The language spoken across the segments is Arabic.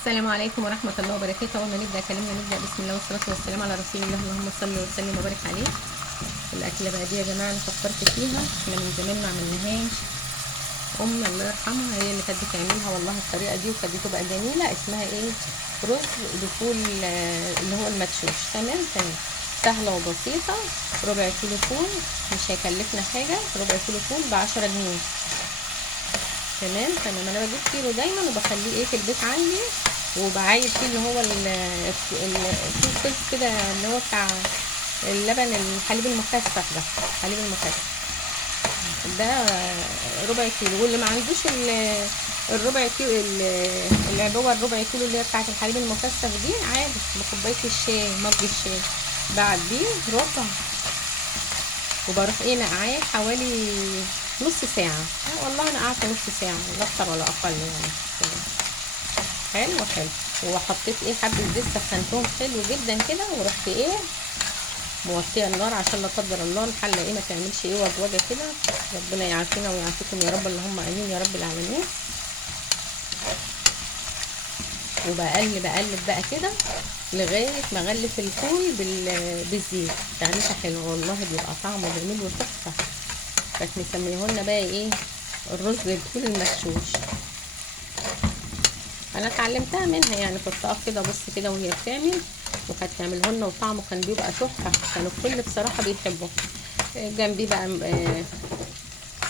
السلام عليكم ورحمة الله وبركاته. أول ما نبدأ كلامنا نبدأ بسم الله والصلاة والسلام على رسول الله، اللهم صل وسلم وبارك عليه. الأكلة بقى دي يا جماعة أنا فكرت فيها، احنا من زمان ما عملناهاش. أمي الله يرحمها هي اللي كانت بتعملها والله الطريقة دي، وكانت بتبقى جميلة. اسمها إيه؟ رز بفول اللي هو المدشوش. تمام سهلة وبسيطة. ربع كيلو فول مش هيكلفنا حاجة، ربع كيلو فول ب10 جنيه. تمام انا بجيب كيلو دايما وبخليه ايه في البيت عندي، وبعايد فيه اللي هو في صنف كده اللي هو بتاع اللبن الحليب المكثف ده، الحليب المكثف ده ربع كيلو. واللي ما عندوش الربع كيلو العبوه الربع كيلو اللي هي بتاعت الحليب المكثف دي، عادي بكوبايه الشاي، مج الشاي بعد بيه ربع، وبروح ايه نقعاه حوالي نص ساعة. والله انا قعدت نص ساعة لا اكتر ولا اقل يعني. حلو. وحطيت ايه حبة زيت سخنتهم حلو جدا كده، ورحت ايه موطيه النار عشان لا قدر الله الحلة ايه ما تعملش ايه وجوجة كده. ربنا يعافينا ويعافيكم يا رب، اللهم امين يا رب العالمين. وبقلب بقى كده لغاية ما اغلف الفول بالزيت. تغليفة حلوة والله، بيبقى طعمه جميل وتحفة. كانت مسميهولنا بقى ايه؟ الرز بالفول المدشوش. انا اتعلمتها منها يعني، كنت اقف كده ابص كده وهي بتعمل، وكانت تعملهولنا وطعمه كان بيبقى تحفه. كانوا الكل بصراحه بيحبه. جنبيه بقى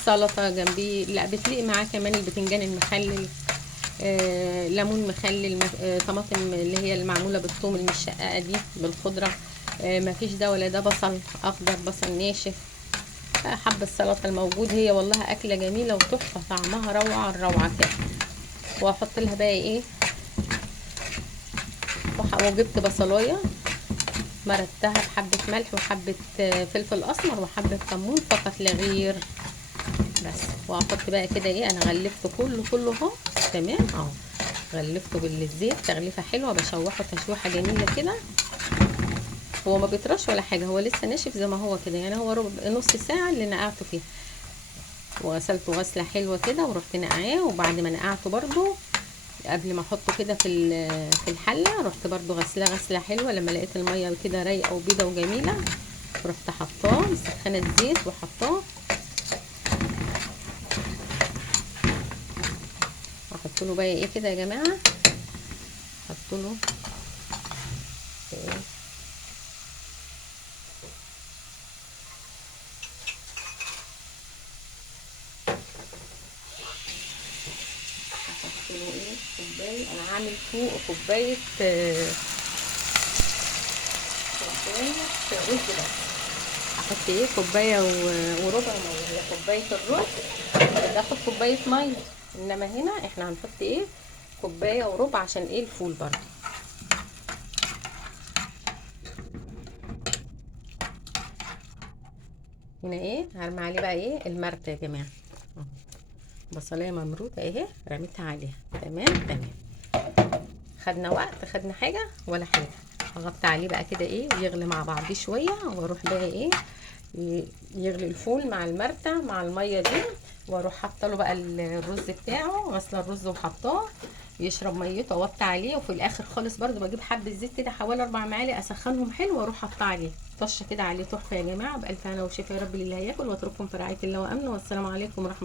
سلطه جنبيه، لا بتليق معاه كمان البتنجان المخلل، ليمون مخلل، طماطم اللي هي المعموله بالثوم المشققه دي بالخضره. مفيش ده ولا ده، بصل اخضر، بصل ناشف، حب السلطه الموجود. هي والله اكله جميله وتحفه، طعمها روعه الروعه كده. واحط لها بقى ايه، وجبت بصلايه مرتها بحبه ملح وحبه فلفل اسمر وحبه كمون فقط لا غير بس. واحط بقى كده ايه، انا غلفته كله اهو. تمام اهو، غلفته بالزيت تغليفه حلوه، بشوحه تشويحه جميله كده. هو ما بيطرش ولا حاجه، هو لسه ناشف زي ما هو كده يعني. هو نص ساعه اللي نقعته فيها، وغسلته غسله حلوه كده ورحت نقعاه. وبعد ما نقعته برضو قبل ما احطه كده في الحله، رحت برضو غسله حلوه. لما لقيت الميه كده رايقه وبيضه وجميله، رحت حطاه مسخنه الزيت وحطاه. احط له بقى ايه كده يا جماعه، احط له ايه كوبايه. انا هعمل فوق كوبايه رز بس. احط ايه كوبايه وربع ميه. هي كوبايه الرز بتاخد كوبايه ميه، انما هنا احنا هنحط ايه كوبايه وربع عشان ايه الفول برضه. هنا ايه هرمي عليه بقى ايه المرتة يا جماعه. بصلايه ممروطه اهي رميتها عليها. تمام خدنا وقت، خدنا حاجه ولا حاجه. هغطي عليه بقى كده ايه يغلي مع بعضيه شويه، واروح بقى ايه يغلي الفول مع المرتة مع الميه دي، واروح حاطه له بقى الرز بتاعه، غسله الرز وحطاه يشرب ميته، واوطي عليه. وفي الاخر خالص برده بجيب حبه زيت كده حوالي 4 معالق اسخنهم حلو، واروح حاطاه عليه طشه كده عليه. تحفه يا جماعه، بالف هنا وشفا يا رب للي هياكل. واترككم في رعايه الله وامنه، والسلام عليكم ورحمه